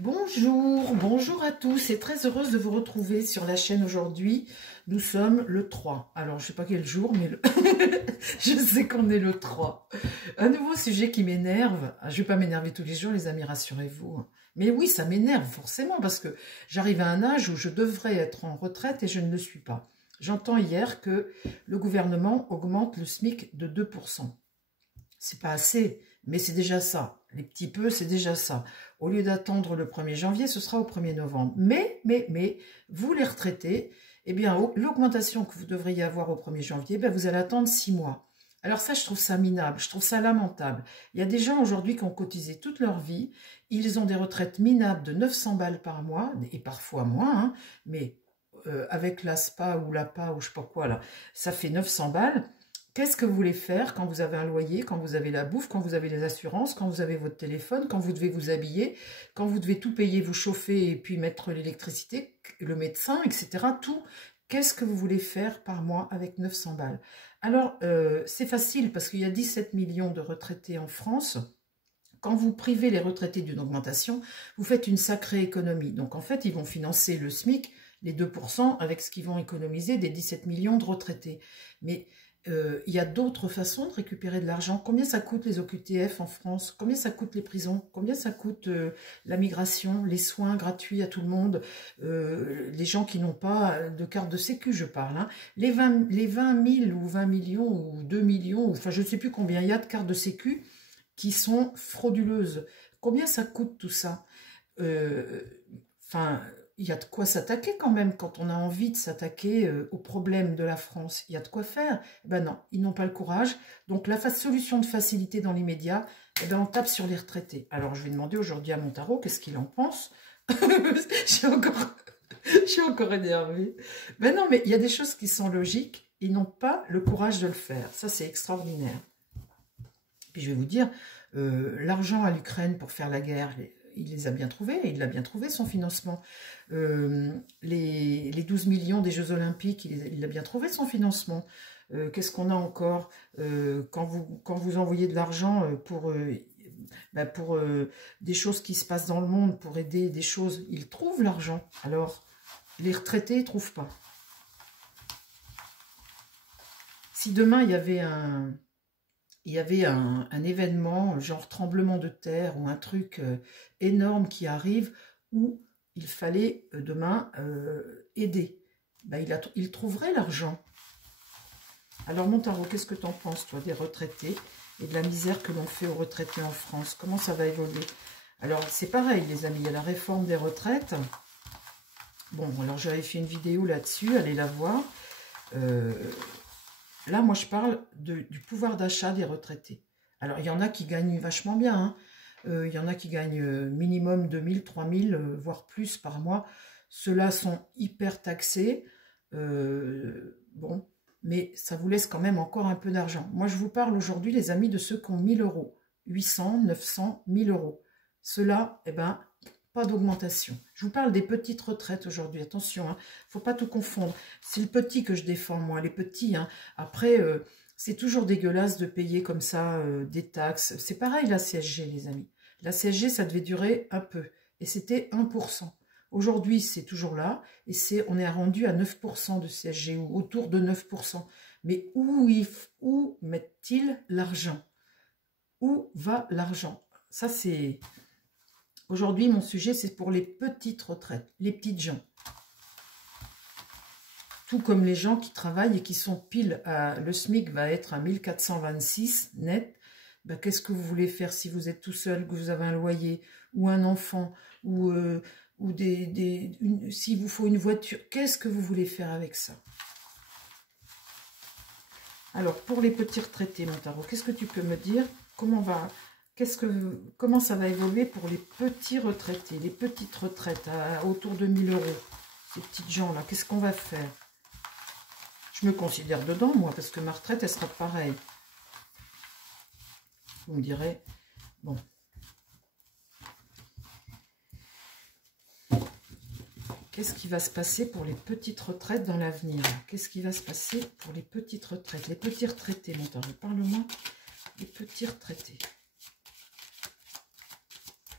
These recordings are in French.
Bonjour, bonjour à tous et très heureuse de vous retrouver sur la chaîne aujourd'hui. Nous sommes le 3. Alors, je ne sais pas quel jour, mais je sais qu'on est le 3. Un nouveau sujet qui m'énerve. Je ne vais pas m'énerver tous les jours, les amis, rassurez-vous. Mais oui, ça m'énerve forcément parce que j'arrive à un âge où je devrais être en retraite et je ne le suis pas. J'entends hier que le gouvernement augmente le SMIC de 2%. C'est pas assez, mais c'est déjà ça. Les petits peu, c'est déjà ça. Au lieu d'attendre le 1er janvier, ce sera au 1er novembre. Mais, vous les retraités, eh bien, l'augmentation que vous devriez avoir au 1er janvier, ben, vous allez attendre 6 mois. Alors ça, je trouve ça minable, je trouve ça lamentable. Il y a des gens aujourd'hui qui ont cotisé toute leur vie, ils ont des retraites minables de 900 balles par mois, et parfois moins, hein, mais avec l'ASPA ou l'APA ou je sais pas quoi, là, ça fait 900 balles. Qu'est-ce que vous voulez faire quand vous avez un loyer, quand vous avez la bouffe, quand vous avez les assurances, quand vous avez votre téléphone, quand vous devez vous habiller, quand vous devez tout payer, vous chauffer et puis mettre l'électricité, le médecin, etc. Tout. Qu'est-ce que vous voulez faire par mois avec 900 balles? Alors, c'est facile parce qu'il y a 17 millions de retraités en France. Quand vous privez les retraités d'une augmentation, vous faites une sacrée économie. Donc, en fait, ils vont financer le SMIC, les 2%, avec ce qu'ils vont économiser des 17 millions de retraités. Mais il y a d'autres façons de récupérer de l'argent. Combien ça coûte les OQTF en France? Combien ça coûte les prisons? Combien ça coûte la migration, les soins gratuits à tout le monde? Les gens qui n'ont pas de carte de sécu, je parle. Hein. Les 20 000 ou 20 millions ou 2 millions, enfin je ne sais plus combien il y a de cartes de sécu qui sont frauduleuses. Combien ça coûte tout ça? Enfin... il y a de quoi s'attaquer quand même quand on a envie de s'attaquer aux problèmes de la France. Il y a de quoi faire. Ben non, ils n'ont pas le courage. Donc la solution de facilité dans l'immédiat, eh ben on tape sur les retraités. Alors je vais demander aujourd'hui à mon tarot qu'est-ce qu'il en pense. Je suis encore énervée. Ben non, mais il y a des choses qui sont logiques. Ils n'ont pas le courage de le faire. Ça, c'est extraordinaire. Puis je vais vous dire, l'argent à l'Ukraine pour faire la guerre, il les a bien trouvés, il l'a bien trouvé son financement. Les 12 millions des Jeux Olympiques, il a bien trouvé son financement. Qu'est-ce qu'on a encore quand vous envoyez de l'argent pour des choses qui se passent dans le monde, pour aider des choses, ils trouvent l'argent. Alors, les retraités ne trouvent pas. Si demain, il y avait un événement, genre tremblement de terre ou un truc énorme qui arrive où il fallait demain aider. Ben, il trouverait l'argent. Alors mon tarot, qu'est-ce que tu en penses, toi, des retraités et de la misère que l'on fait aux retraités en France? Comment ça va évoluer? Alors c'est pareil, les amis, il y a la réforme des retraites. Bon, alors j'avais fait une vidéo là-dessus, allez la voir. Là, moi, je parle du pouvoir d'achat des retraités. Alors, il y en a qui gagnent vachement bien. Hein. Il y en a qui gagnent minimum 2 000, 3 000, voire plus par mois. Ceux-là sont hyper taxés. Bon, mais ça vous laisse quand même encore un peu d'argent. Moi, je vous parle aujourd'hui, les amis, de ceux qui ont 1 000 €. 800, 900, 1 000 €. Ceux-là, eh ben, pas d'augmentation. Je vous parle des petites retraites aujourd'hui. Attention, il ne faut pas tout confondre. C'est le petit que je défends, moi, les petits. Hein. Après, c'est toujours dégueulasse de payer comme ça des taxes. C'est pareil, la CSG, les amis. La CSG, ça devait durer un peu. Et c'était 1%. Aujourd'hui, c'est toujours là. Et on est rendu à 9% de CSG, ou autour de 9%. Mais où mettent-ils l'argent? Où va l'argent? Ça, c'est... Aujourd'hui, mon sujet, c'est pour les petites retraites, les petites gens. Tout comme les gens qui travaillent et qui sont pile à... Le SMIC va être à 1426 net. Ben, qu'est-ce que vous voulez faire si vous êtes tout seul, que vous avez un loyer, ou un enfant, ou s'il vous faut une voiture? Qu'est-ce que vous voulez faire avec ça? Alors, pour les petits retraités, mon tarot, qu'est-ce que tu peux me dire? Comment ça va évoluer pour les petits retraités, les petites retraites à autour de 1 000 €? Ces petites gens-là, qu'est-ce qu'on va faire? Je me considère dedans, moi, parce que ma retraite, elle sera pareille. Vous me direz, bon. Qu'est-ce qui va se passer pour les petites retraites dans l'avenir? Qu'est-ce qui va se passer pour les petites retraites? Les petits retraités, mon tarot, parle-moi. Les petits retraités.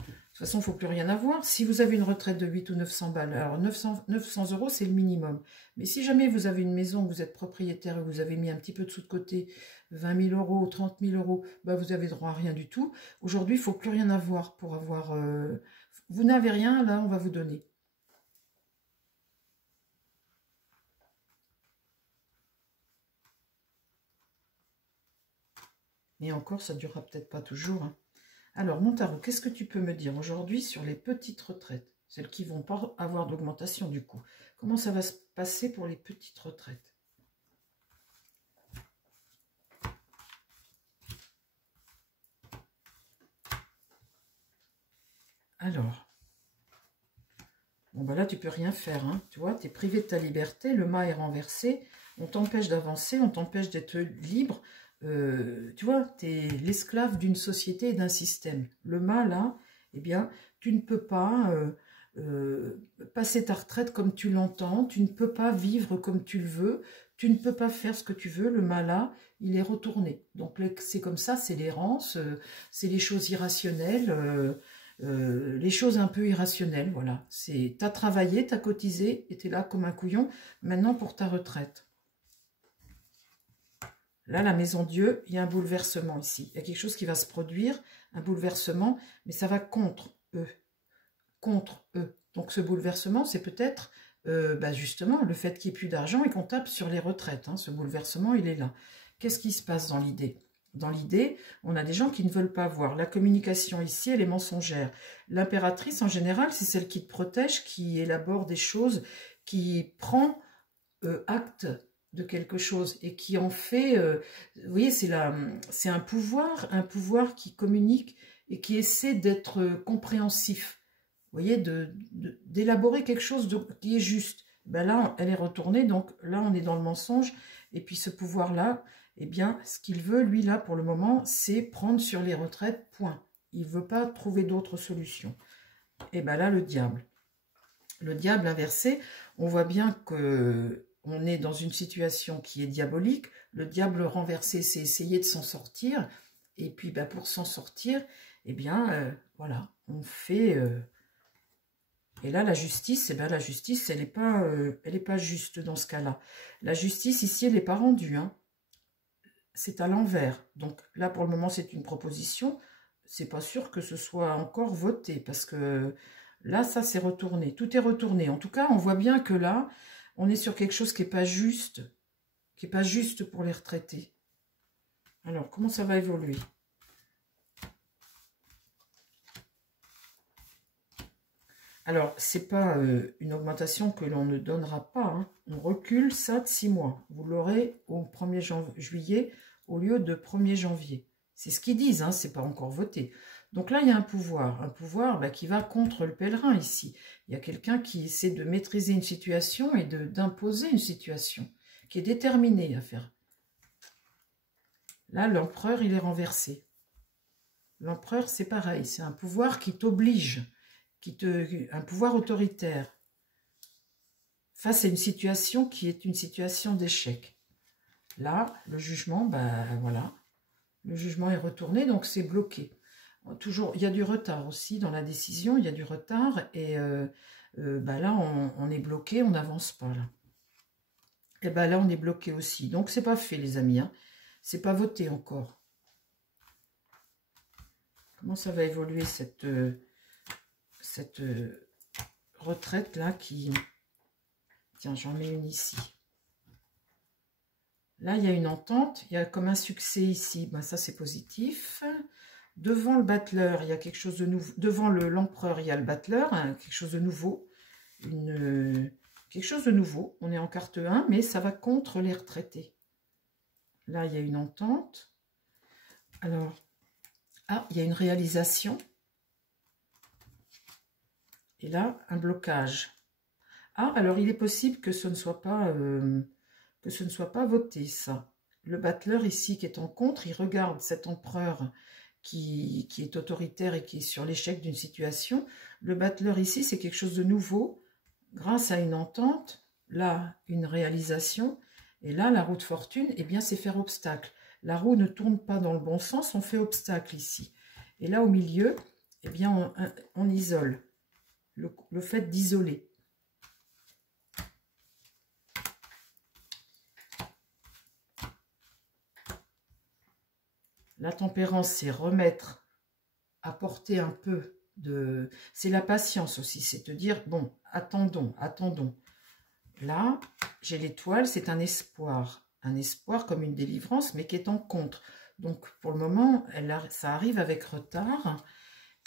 De toute façon, il ne faut plus rien avoir. Si vous avez une retraite de 8 ou 900 balles, alors 900 euros, c'est le minimum. Mais si jamais vous avez une maison, vous êtes propriétaire et vous avez mis un petit peu de sous de côté, 20 000 euros, 30 000 euros, bah vous avez droit à rien du tout. Aujourd'hui, il ne faut plus rien avoir pour avoir... vous n'avez rien, là, on va vous donner. Et encore, ça ne durera peut-être pas toujours, hein. Alors, mon tarot, qu'est-ce que tu peux me dire aujourd'hui sur les petites retraites? Celles qui ne vont pas avoir d'augmentation du coup. Comment ça va se passer pour les petites retraites? Alors, bon bah là tu peux rien faire, hein. Tu vois, tu es privé de ta liberté, le mât est renversé, on t'empêche d'avancer, on t'empêche d'être libre. Tu vois, tu es l'esclave d'une société et d'un système. Le mât là, eh bien, tu ne peux pas passer ta retraite comme tu l'entends, tu ne peux pas vivre comme tu le veux, tu ne peux pas faire ce que tu veux, le mât là, il est retourné. Donc c'est comme ça, c'est l'errance, c'est les choses irrationnelles, les choses un peu irrationnelles, voilà. T'as travaillé, t'as cotisé, et t'es là comme un couillon, maintenant pour ta retraite. Là, la maison Dieu, il y a un bouleversement ici. Il y a quelque chose qui va se produire, un bouleversement, mais ça va contre eux. Contre eux. Donc ce bouleversement, c'est peut-être justement le fait qu'il n'y ait plus d'argent et qu'on tape sur les retraites, hein. Ce bouleversement, il est là. Qu'est-ce qui se passe dans l'idée? Dans l'idée, on a des gens qui ne veulent pas voir. La communication ici, elle est mensongère. L'impératrice, en général, c'est celle qui te protège, qui élabore des choses, qui prend acte de quelque chose et qui en fait, vous voyez, c'est un pouvoir qui communique et qui essaie d'être compréhensif. Vous voyez, d'élaborer quelque chose qui est juste. Ben là, elle est retournée, donc là, on est dans le mensonge. Et puis ce pouvoir-là, eh bien, ce qu'il veut, lui, là, pour le moment, c'est prendre sur les retraites, point. Il ne veut pas trouver d'autres solutions. Et bien là, le diable. Le diable inversé, on voit bien que on est dans une situation qui est diabolique. Le diable renversé, c'est essayer de s'en sortir. Et puis, ben, pour s'en sortir, eh bien, voilà, on fait... Et là, la justice, eh bien, la justice, elle n'est pas juste dans ce cas-là. La justice, ici, elle n'est pas rendue, hein. C'est à l'envers. Donc là, pour le moment, c'est une proposition. C'est pas sûr que ce soit encore voté, parce que là, ça s'est retourné. Tout est retourné. En tout cas, on voit bien que là, on est sur quelque chose qui n'est pas juste pour les retraités. Alors, comment ça va évoluer ? Alors, c'est pas une augmentation que l'on ne donnera pas, hein. On recule ça de 6 mois. Vous l'aurez au 1er juillet au lieu de 1er janvier. C'est ce qu'ils disent, hein, c'est pas encore voté. Donc là, il y a un pouvoir qui va contre le pèlerin ici. Il y a quelqu'un qui essaie de maîtriser une situation et d'imposer une situation, qui est déterminé à faire. Là, l'empereur, il est renversé. L'empereur, c'est pareil, c'est un pouvoir qui t'oblige, un pouvoir autoritaire, face à une situation qui est une situation d'échec. Là, le jugement, voilà, le jugement est retourné, donc c'est bloqué. Toujours, il y a du retard aussi dans la décision, il y a du retard, et là, on est bloqué, on n'avance pas, là. Et là, on est bloqué aussi. Donc, c'est pas fait, les amis, hein. C'est pas voté encore. Comment ça va évoluer cette retraite-là qui... Tiens, j'en mets une ici. Là, il y a une entente, il y a comme un succès ici. Ça, c'est positif. Devant le battleur, il y a quelque chose de nouveau. Devant l'empereur, il y a le battleur, hein, quelque chose de nouveau. Quelque chose de nouveau. On est en carte 1, mais ça va contre les retraités. Là, il y a une entente. Alors, il y a une réalisation. Et là, un blocage. Alors il est possible que ce ne soit pas, voté, ça. Le battleur ici qui est en contre, il regarde cet empereur qui est autoritaire et qui est sur l'échec d'une situation. Le battleur ici, c'est quelque chose de nouveau, grâce à une entente, là, une réalisation, et là, la roue de fortune, eh bien, c'est faire obstacle. La roue ne tourne pas dans le bon sens, on fait obstacle ici. Et là, au milieu, eh bien, on isole. Le fait d'isoler. La tempérance, c'est remettre, apporter un peu de... C'est la patience aussi, c'est te dire, bon, attendons, attendons. Là, j'ai l'étoile, c'est un espoir comme une délivrance, mais qui est en contre. Donc, pour le moment, ça arrive avec retard.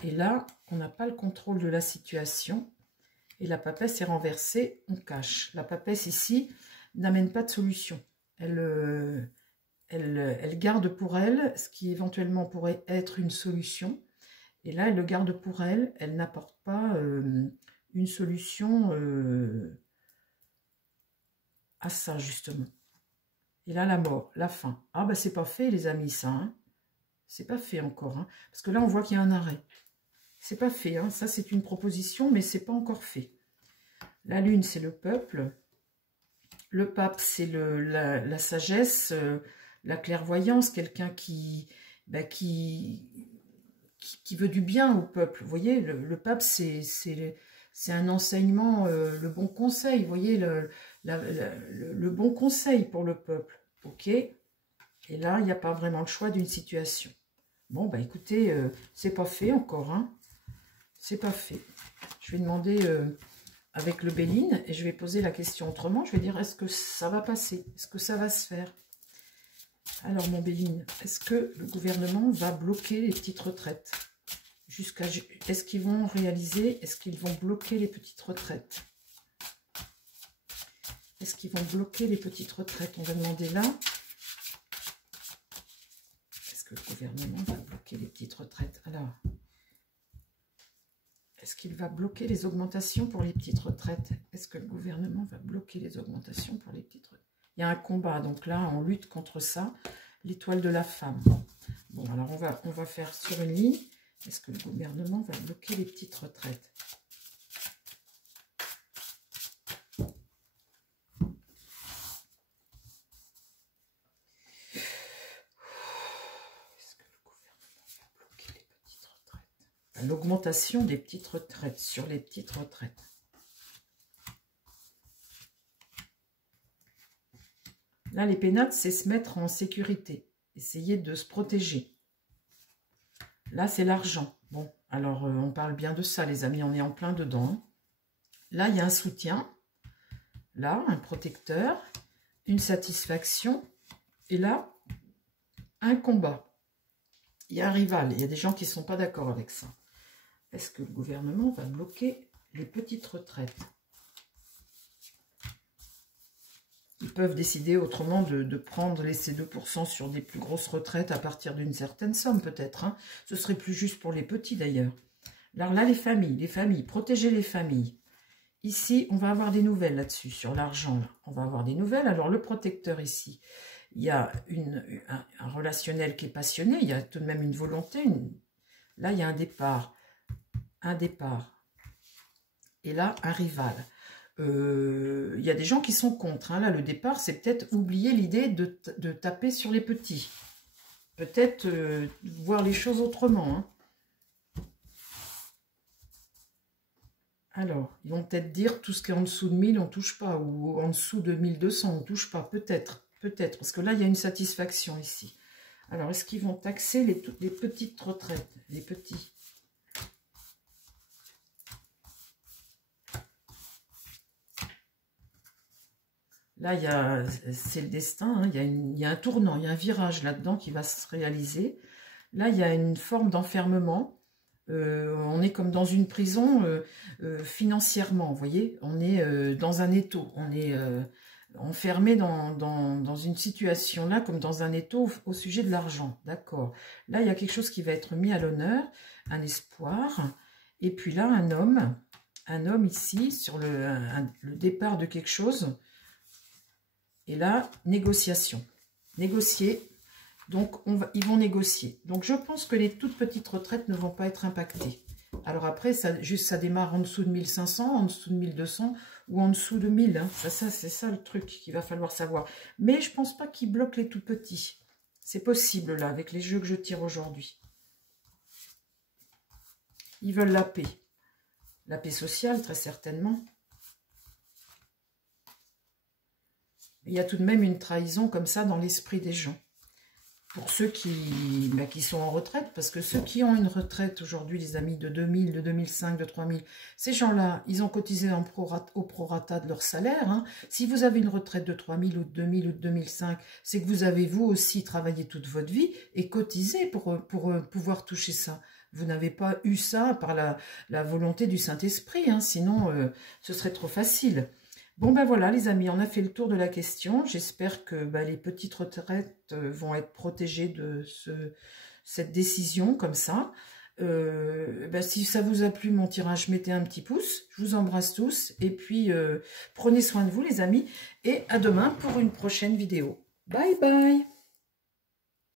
Et là, on n'a pas le contrôle de la situation. Et la papesse est renversée, on cache. La papesse, ici, n'amène pas de solution. Elle garde pour elle ce qui éventuellement pourrait être une solution. Et là, elle le garde pour elle. Elle n'apporte pas une solution à ça, justement. Et là, la mort, la fin. Ah, ben, c'est pas fait, les amis, ça. Hein. C'est pas fait encore. Hein. Parce que là, on voit qu'il y a un arrêt. C'est pas fait. Hein. Ça, c'est une proposition, mais c'est pas encore fait. La lune, c'est le peuple. Le pape, c'est la sagesse, la clairvoyance. Quelqu'un qui veut du bien au peuple. Vous voyez, le pape, c'est un enseignement, le bon conseil. Vous voyez, le bon conseil pour le peuple. Ok. Et là, il n'y a pas vraiment le choix d'une situation. Bon, bah écoutez, c'est pas fait encore. Hein. C'est pas fait. Je vais demander avec le Béline et je vais poser la question autrement. Je vais dire, est-ce que ça va passer? Est-ce que ça va se faire? Alors, mon Béline, est-ce que le gouvernement va bloquer les petites retraites? Est-ce qu'ils vont réaliser? Est-ce qu'ils vont bloquer les petites retraites? Est-ce qu'ils vont bloquer les petites retraites? On va demander là. Est-ce que le gouvernement va bloquer les petites retraites? Alors, est-ce qu'il va bloquer les augmentations pour les petites retraites? Est-ce que le gouvernement va bloquer les augmentations pour les petites retraites? Il y a un combat, donc là, on lutte contre ça. L'étoile de la femme. Bon, alors on va faire sur une ligne. Est-ce que le gouvernement va bloquer les petites retraites? Est-ce que le gouvernement va bloquer les petites retraites? L'augmentation des petites retraites, sur les petites retraites. Là, les pénates, c'est se mettre en sécurité. Essayer de se protéger. Là, c'est l'argent. Bon, alors, on parle bien de ça, les amis. On est en plein dedans. Là, il y a un soutien. Là, un protecteur. Une satisfaction. Et là, un combat. Il y a un rival. Il y a des gens qui ne sont pas d'accord avec ça. Est-ce que le gouvernement va bloquer les petites retraites? Ils peuvent décider autrement de prendre ces 2% sur des plus grosses retraites à partir d'une certaine somme, peut-être. Hein. Ce serait plus juste pour les petits, d'ailleurs. Alors là, les familles, protéger les familles. Ici, on va avoir des nouvelles là-dessus, sur l'argent. On va avoir des nouvelles. Alors, le protecteur ici, il y a un relationnel qui est passionné. Il y a tout de même une volonté. Là, il y a un départ. Un départ. Et là, un rival. Il y a des gens qui sont contre. Hein. Là, le départ, c'est peut-être oublier l'idée de taper sur les petits. Peut-être voir les choses autrement. Hein. Alors, ils vont peut-être dire tout ce qui est en dessous de 1000, on ne touche pas. Ou en dessous de 1200, on ne touche pas. Peut-être. Peut-être. Parce que là, il y a une satisfaction ici. Alors, est-ce qu'ils vont taxer les petites retraites? Les petits. Là, c'est le destin, hein, il y a un tournant, il y a un virage là-dedans qui va se réaliser. Là, il y a une forme d'enfermement. On est comme dans une prison financièrement, vous voyez. On est dans un étau, on est enfermé dans une situation là, comme dans un étau au sujet de l'argent. D'accord. Là, il y a quelque chose qui va être mis à l'honneur, un espoir. Et puis là, un homme ici, sur le départ de quelque chose. Et là, négociation. Négocier. Donc, ils vont négocier. Donc, je pense que les toutes petites retraites ne vont pas être impactées. Alors après, ça démarre en dessous de 1500, en dessous de 1200 ou en dessous de 1000. Hein. C'est ça le truc qu'il va falloir savoir. Mais je ne pense pas qu'ils bloquent les tout petits. C'est possible, là, avec les jeux que je tire aujourd'hui. Ils veulent la paix. La paix sociale, très certainement. Il y a tout de même une trahison comme ça dans l'esprit des gens. Pour ceux qui sont en retraite, parce que ceux qui ont une retraite aujourd'hui, les amis, de 2000, de 2005, de 3000, ces gens-là, ils ont cotisé au prorata de leur salaire. Hein. Si vous avez une retraite de 3000 ou de 2000 ou de 2005, c'est que vous avez vous aussi travaillé toute votre vie et cotisé pour pouvoir toucher ça. Vous n'avez pas eu ça par la volonté du Saint-Esprit, hein, sinon ce serait trop facile. Bon ben voilà les amis, on a fait le tour de la question. J'espère que les petites retraites vont être protégées de cette décision comme ça. Si ça vous a plu mon tirage, mettez un petit pouce. Je vous embrasse tous et puis prenez soin de vous les amis. Et à demain pour une prochaine vidéo. Bye bye.